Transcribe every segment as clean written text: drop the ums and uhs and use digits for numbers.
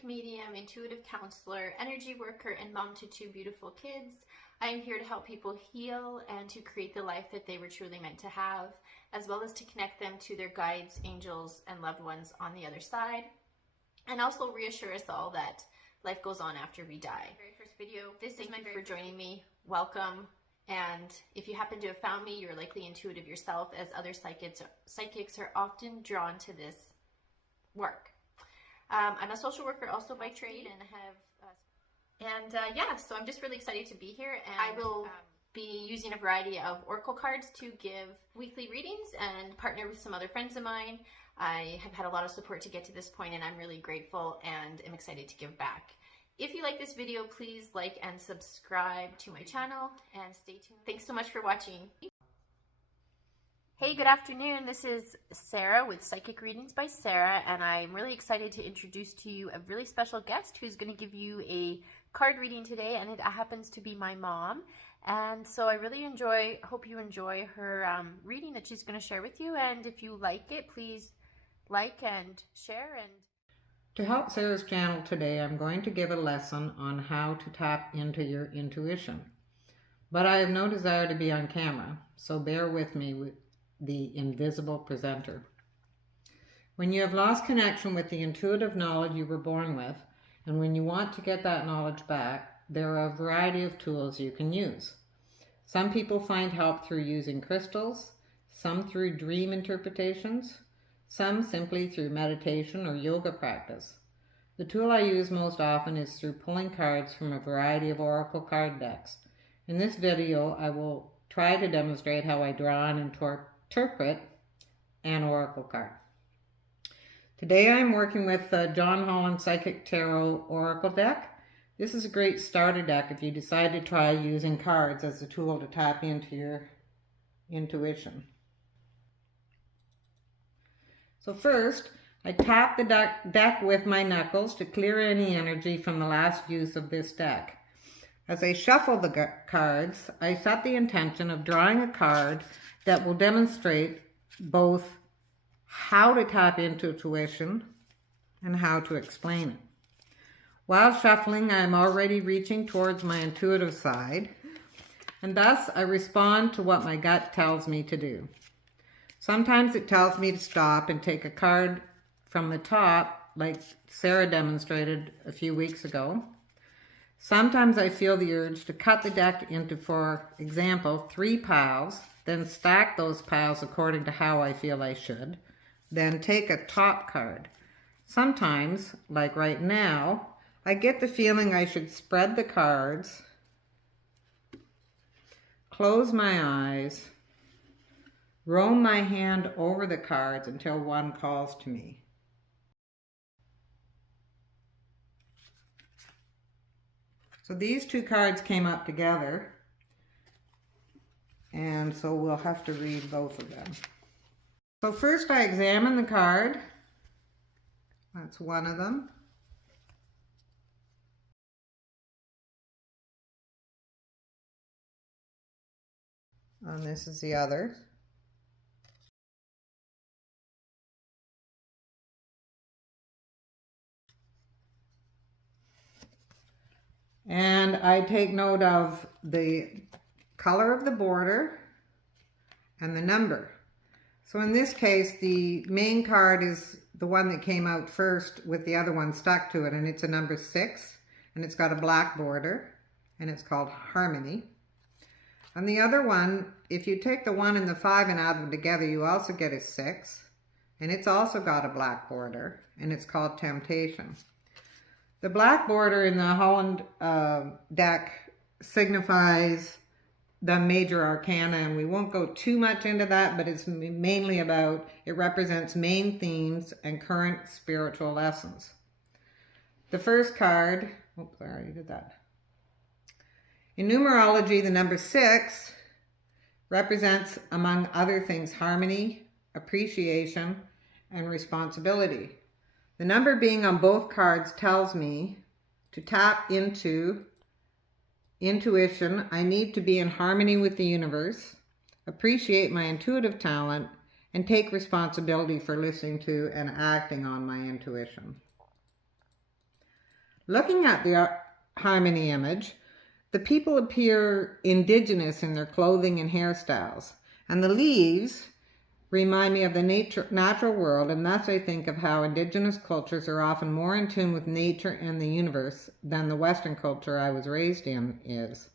psychic medium, intuitive counselor, energy worker, and mom to two beautiful kids. I am here to help people heal and to create the life that they were truly meant to have, as well as to connect them to their guides, angels, and loved ones on the other side, and also reassure us all that life goes on after we die. Very first video. Thank you for joining me. Welcome. And if you happen to have found me, you're likely intuitive yourself, as other psychics are often drawn to this work. I'm a social worker also by trade, and so I'm just really excited to be here, and I will be using a variety of oracle cards to give weekly readings and partner with some other friends of mine. I have had a lot of support to get to this point, and I'm really grateful and am excited to give back. If you like this video, please like and subscribe to my channel, and stay tuned. Thanks so much for watching. Hey, good afternoon. This is Sarah with Psychic Readings by Sarah, and I'm really excited to introduce to you a really special guest who's going to give you a card reading today, and it happens to be my mom. And so I really hope you enjoy her reading that she's going to share with you, and if you like it, please like and share. And to help Sarah's channel today, I'm going to give a lesson on how to tap into your intuition. But I have no desire to be on camera, so bear with me with the invisible presenter. When you have lost connection with the intuitive knowledge you were born with, and when you want to get that knowledge back, there are a variety of tools you can use. Some people find help through using crystals, some through dream interpretations, some simply through meditation or yoga practice. The tool I use most often is through pulling cards from a variety of oracle card decks. In this video, I will try to demonstrate how I draw and interpret an oracle card. Today I'm working with the John Holland Psychic Tarot Oracle deck. This is a great starter deck if you decide to try using cards as a tool to tap into your intuition. So first, I tap the deck with my knuckles to clear any energy from the last use of this deck. As I shuffle the cards, I set the intention of drawing a card that will demonstrate both how to tap into intuition and how to explain it. While shuffling, I'm already reaching towards my intuitive side, and thus I respond to what my gut tells me to do. Sometimes it tells me to stop and take a card from the top, like Sarah demonstrated a few weeks ago. Sometimes I feel the urge to cut the deck into, for example, 3 piles, then stack those piles according to how I feel I should, then take a top card. Sometimes, like right now, I get the feeling I should spread the cards, close my eyes, roam my hand over the cards until one calls to me. So these two cards came up together, and so we'll have to read both of them. So first I examine the card. That's one of them. And this is the other. And I take note of the color of the border and the number. So in this case, the main card is the one that came out first with the other one stuck to it, and it's a number 6, and it's got a black border, and it's called Harmony. On the other one, if you take the 1 and the 5 and add them together, you also get a 6, and it's also got a black border, and it's called Temptation. The black border in the Holland deck signifies the major arcana, and we won't go too much into that, but it's mainly about, it represents main themes and current spiritual lessons. The first card, oops, I already did that. In numerology, the number 6 represents, among other things, harmony, appreciation, and responsibility. The number being on both cards tells me to tap into intuition. I need to be in harmony with the universe, appreciate my intuitive talent, and take responsibility for listening to and acting on my intuition. Looking at the harmony image, the people appear indigenous in their clothing and hairstyles, and the leaves remind me of the natural world, and thus I think of how indigenous cultures are often more in tune with nature and the universe than the Western culture I was raised in is.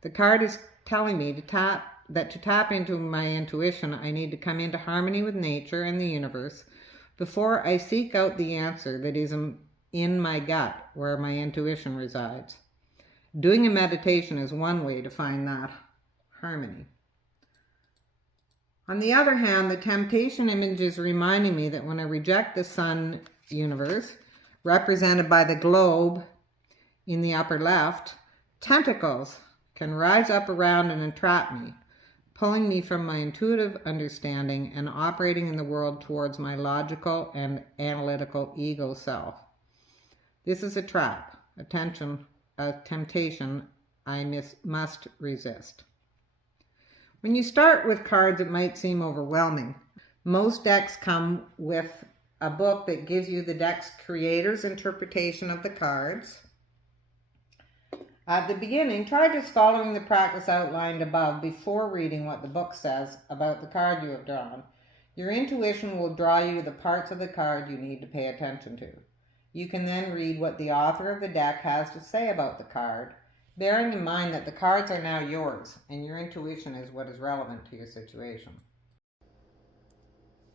The card is telling me to tap into my intuition, I need to come into harmony with nature and the universe before I seek out the answer that is in my gut, where my intuition resides. Doing a meditation is one way to find that harmony. On the other hand, the temptation image is reminding me that when I reject the sun universe, represented by the globe in the upper left, tentacles can rise up around and entrap me, pulling me from my intuitive understanding and operating in the world towards my logical and analytical ego self. This is a trap, a temptation I must resist. When you start with cards, it might seem overwhelming. Most decks come with a book that gives you the deck's creator's interpretation of the cards. At the beginning, try just following the practice outlined above before reading what the book says about the card you have drawn. Your intuition will draw you to the parts of the card you need to pay attention to. You can then read what the author of the deck has to say about the card, bearing in mind that the cards are now yours and your intuition is what is relevant to your situation.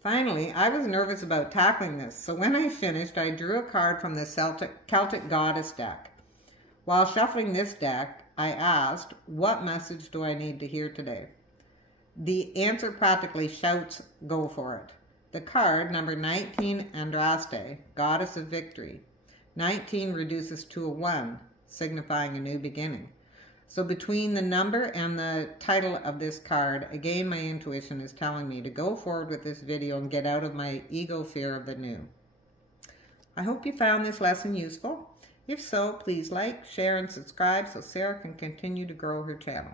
Finally, I was nervous about tackling this, so when I finished, I drew a card from the Celtic Goddess deck. While shuffling this deck, I asked, what message do I need to hear today? The answer practically shouts, go for it. The card, number 19, Andraste, Goddess of Victory. 19 reduces to a 1, signifying a new beginning. So between the number and the title of this card, again my intuition is telling me to go forward with this video and get out of my ego fear of the new. I hope you found this lesson useful. If so, please like, share, and subscribe so Sarah can continue to grow her channel.